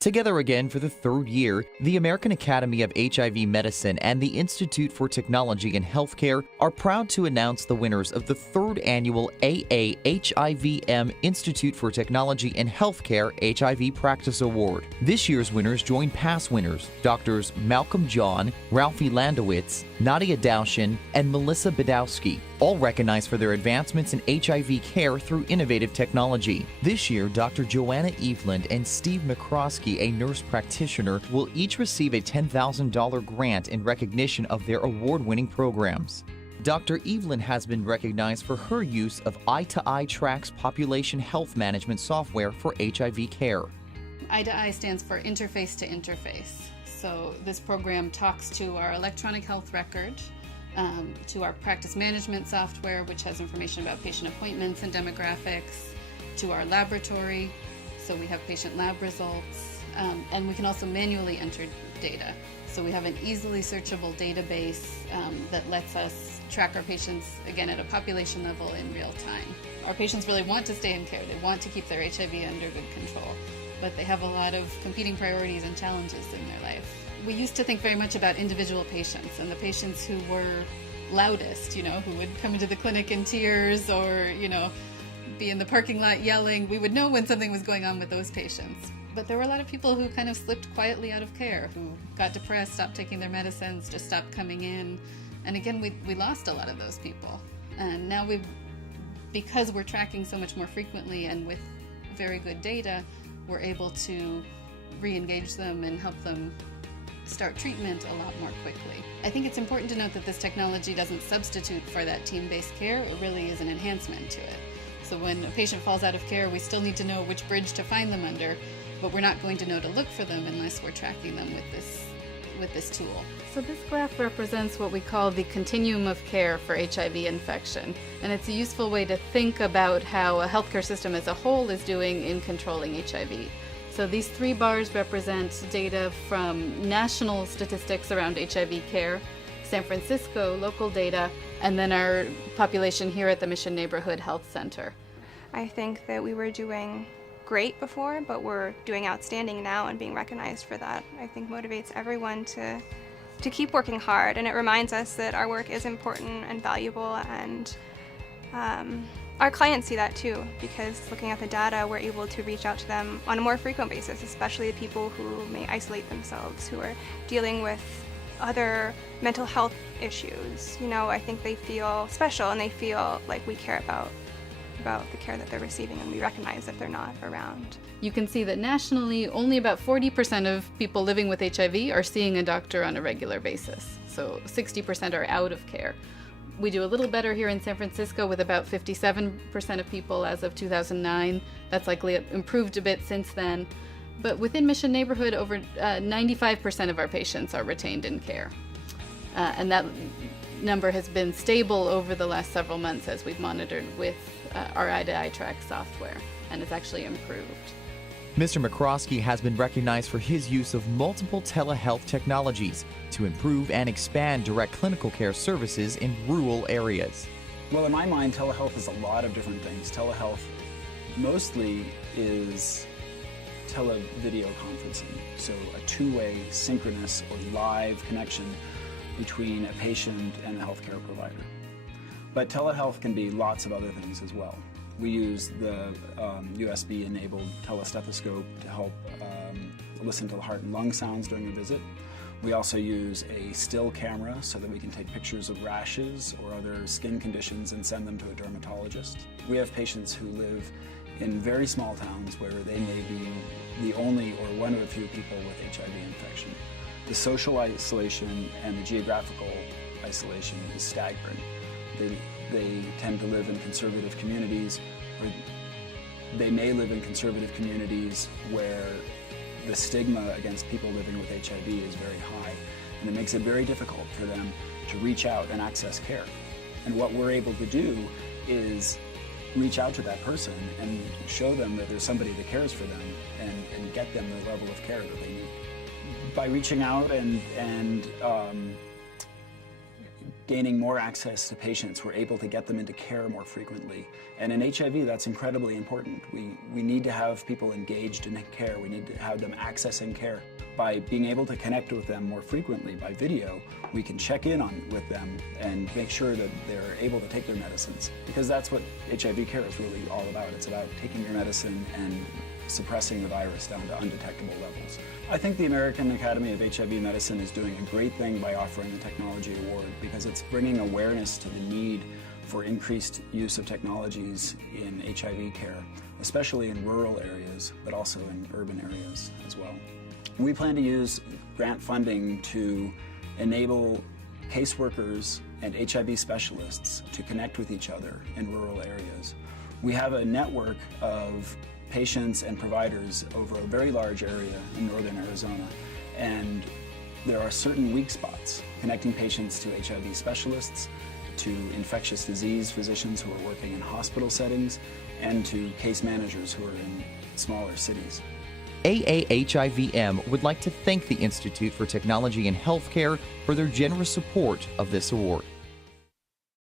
Together again for the third year, the American Academy of HIV Medicine and the Institute for Technology in Healthcare are proud to announce the winners of the third annual AAHIVM Institute for Technology in Healthcare HIV Practice Award. This year's winners join past winners, Drs. Malcolm John, Ralphie Landowitz, Nadia Daushin, and Melissa Badowski, all recognized for their advancements in HIV care through innovative technology. This year, Dr. Joanna Eveland and Steve McCrosky, a nurse practitioner, will each receive a $10,000 grant in recognition of their award-winning programs. Dr. Eveland has been recognized for her use of Eye-to-Eye population health management software for HIV care. Eye-to-Eye stands for interface to interface. So this program talks to our electronic health record, to our practice management software, which has information about patient appointments and demographics, to our laboratory, so we have patient lab results, and we can also manually enter data. So we have an easily searchable database that lets us track our patients, again, at a population level in real time. Our patients really want to stay in care. They want to keep their HIV under good control, but they have a lot of competing priorities and challenges in their life. We used to think very much about individual patients and the patients who were loudest, who would come into the clinic in tears or, be in the parking lot yelling. We would know when something was going on with those patients. But there were a lot of people who kind of slipped quietly out of care, who got depressed, stopped taking their medicines, just stopped coming in. And again, we lost a lot of those people. And now because we're tracking so much more frequently and with very good data, we're able to re-engage them and help them start treatment a lot more quickly. I think it's important to note that this technology doesn't substitute for that team-based care. It really is an enhancement to it. So when a patient falls out of care, we still need to know which bridge to find them under, but we're not going to know to look for them unless we're tracking them with this tool. So this graph represents what we call the continuum of care for HIV infection, and it's a useful way to think about how a healthcare system as a whole is doing in controlling HIV. So these three bars represent data from national statistics around HIV care, San Francisco local data, and then our population here at the Mission Neighborhood Health Center. I think that we were doing great before, but we're doing outstanding now, and being recognized for that, I think, motivates everyone to keep working hard, and it reminds us that our work is important and valuable, and our clients see that too, because looking at the data, we're able to reach out to them on a more frequent basis, especially the people who may isolate themselves, who are dealing with other mental health issues. I think they feel special and they feel like we care about the care that they're receiving, and we recognize that they're not around. You can see that nationally, only about 40% of people living with HIV are seeing a doctor on a regular basis. So 60% are out of care. We do a little better here in San Francisco with about 57% of people as of 2009. That's likely improved a bit since then. But within Mission Neighborhood, over 95% of our patients are retained in care. And that number has been stable over the last several months as we've monitored with our Eye-to-Eye track software, and it's actually improved. Mr. McCrosky has been recognized for his use of multiple telehealth technologies to improve and expand direct clinical care services in rural areas. Well, in my mind, telehealth is a lot of different things. Telehealth mostly is televideo conferencing, so a two-way synchronous or live connection between a patient and a healthcare provider. But telehealth can be lots of other things as well. We use the USB-enabled telestethoscope to help listen to the heart and lung sounds during a visit. We also use a still camera so that we can take pictures of rashes or other skin conditions and send them to a dermatologist. We have patients who live in very small towns where they may be the only or one of the few people with HIV infection. The social isolation and the geographical isolation is staggering. They tend to live in conservative communities, or they may live in conservative communities where the stigma against people living with HIV is very high, and it makes it very difficult for them to reach out and access care. And what we're able to do is reach out to that person and show them that there's somebody that cares for them and get them the level of care that they need. By reaching out and gaining more access to patients. We're able to get them into care more frequently. And in HIV, that's incredibly important. We need to have people engaged in care. We need to have them accessing care. By being able to connect with them more frequently by video, we can check in with them and make sure that they're able to take their medicines. Because that's what HIV care is really all about. It's about taking your medicine and suppressing the virus down to undetectable levels. I think the American Academy of HIV Medicine is doing a great thing by offering the Technology Award, because it's bringing awareness to the need for increased use of technologies in HIV care, especially in rural areas, but also in urban areas as well. We plan to use grant funding to enable caseworkers and HIV specialists to connect with each other in rural areas. We have a network of patients and providers over a very large area in northern Arizona, and there are certain weak spots connecting patients to HIV specialists, to infectious disease physicians who are working in hospital settings, and to case managers who are in smaller cities. AAHIVM would like to thank the Institute for Technology in Healthcare for their generous support of this award.